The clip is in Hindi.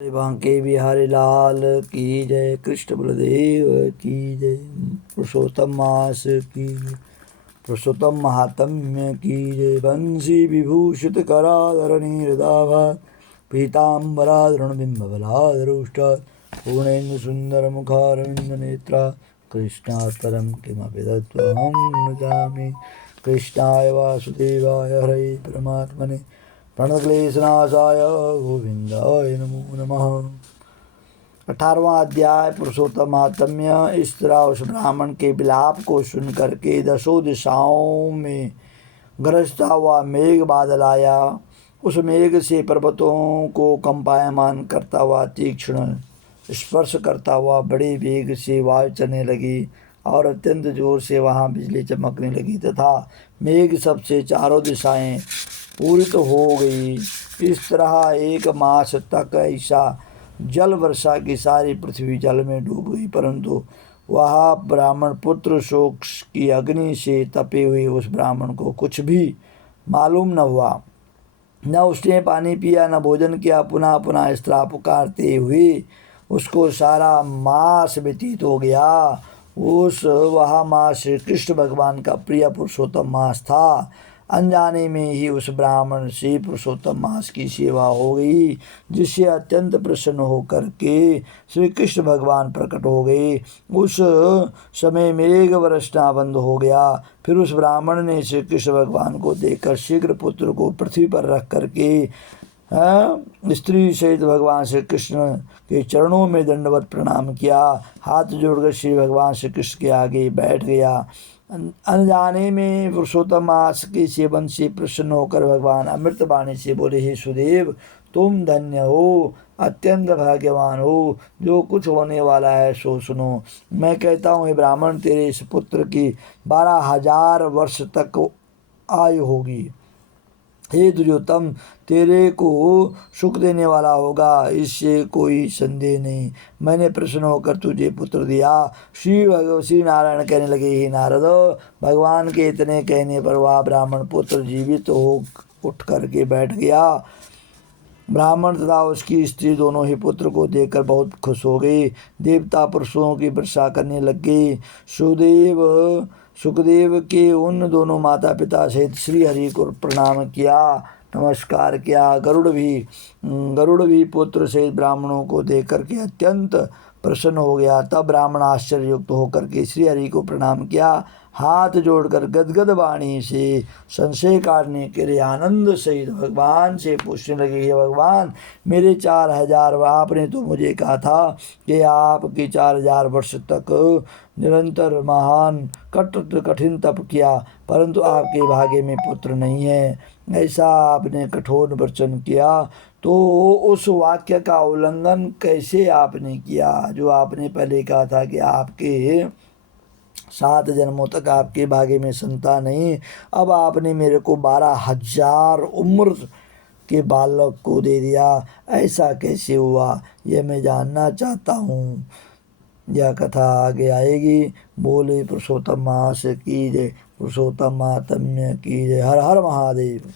बांके बिहारी लाल की जय। कृष्ण बलदेव की जय। पुरुषोत्तम मास की जय। पुरुषोत्तम महात्म्य की जय। बंसी विभूषित कराधरणी हृदाभा पीताम्बराधरण बिंबबलाधरुष्ट पूर्णेन्दु सुंदर मुखारविंद नेत्रा कृष्णात् परं किमपि तत्त्वमहं न जानामि। कृष्णाय वासुदेवाय हरे परमात्मने प्रणतक्लेशनाशाय गोविंदाय नमो नमः। 18वां अध्याय पुरुषोत्तम महात्म्य। इस तरह उस ब्राह्मण के विलाप को सुन करके दसों दिशाओं में गरजता हुआ मेघ बादल आया। उस मेघ से पर्वतों को कंपायमान करता हुआ तीक्ष्ण स्पर्श करता हुआ बड़े वेग से वायु चलने लगी और अत्यंत जोर से वहाँ बिजली चमकने लगी तथा मेघ सबसे चारों दिशाएं पूरित हो गई। इस तरह एक मास तक ऐसा जल वर्षा की सारी पृथ्वी जल में डूब गई, परंतु वह ब्राह्मण पुत्र शोक की अग्नि से तपे हुए उस ब्राह्मण को कुछ भी मालूम न हुआ। न उसने पानी पिया न भोजन किया। पुनः पुनः इस तरह पुकारते हुए उसको सारा मास व्यतीत हो गया। वह मास श्री कृष्ण भगवान का प्रिय पुरुषोत्तम मास था। अनजाने में ही उस ब्राह्मण से पुरुषोत्तम मास की सेवा हो गई, जिससे अत्यंत प्रसन्न होकर के श्री कृष्ण भगवान प्रकट हो गए। उस समय मेघ वर्षना बंद हो गया। फिर उस ब्राह्मण ने श्री कृष्ण भगवान को देखकर शीघ्र पुत्र को पृथ्वी पर रख करके स्त्री सहित भगवान श्री कृष्ण के चरणों में दंडवत प्रणाम किया। हाथ जोड़कर श्री भगवान श्री कृष्ण के आगे बैठ गया। अनजाने में पुरुषोत्तम मास के सेवन से प्रसन्न होकर भगवान अमृत वाणी से बोले, हे सुदेव, तुम धन्य हो, अत्यंत भाग्यवान हो। जो कुछ होने वाला है सो सुनो। मैं कहता हूँ, हे ब्राह्मण, तेरे इस पुत्र की 12,000 वर्ष तक आयु होगी। हे दुर्योत्तम, तेरे को सुख देने वाला होगा, इससे कोई संदेह नहीं। मैंने प्रसन्न होकर तुझे पुत्र दिया। श्री नारायण कहने लगे, हे नारद, भगवान के इतने कहने पर वह ब्राह्मण पुत्र जीवित हो उठ करके बैठ गया। ब्राह्मण तथा उसकी स्त्री दोनों ही पुत्र को देखकर बहुत खुश हो गए। देवता पुरुषों की वर्षा करने लग गए। सुखदेव के उन दोनों माता पिता सहित श्री हरि को प्रणाम किया, नमस्कार किया। गरुड़ भी पुत्र सहित ब्राह्मणों को देख करके अत्यंत प्रसन्न हो गया। तब ब्राह्मण आश्चर्ययुक्त होकर के श्री हरि को प्रणाम किया। हाथ जोड़कर गदगद वाणी से संशय काटने के लिए आनंद सहित भगवान से पूछने लगे, हे भगवान, मेरे 4,000 आपने तो मुझे कहा था कि आपकी 4,000 वर्ष तक निरंतर महान कठिन तप किया, परंतु आपके भाग्य में पुत्र नहीं है, ऐसा आपने कठोर वचन किया। तो उस वाक्य का उल्लंघन कैसे आपने किया जो आपने पहले कहा था कि आपके 7 जन्मों तक आपके भाग्य में संतान नहीं। अब आपने मेरे को 12,000 उम्र के बालक को दे दिया, ऐसा कैसे हुआ, यह मैं जानना चाहता हूँ। यह कथा आगे आएगी। बोले पुरुषोत्तम मास की जय। पुरुषोत्तम महात्म्य की जय। हर हर महादेव।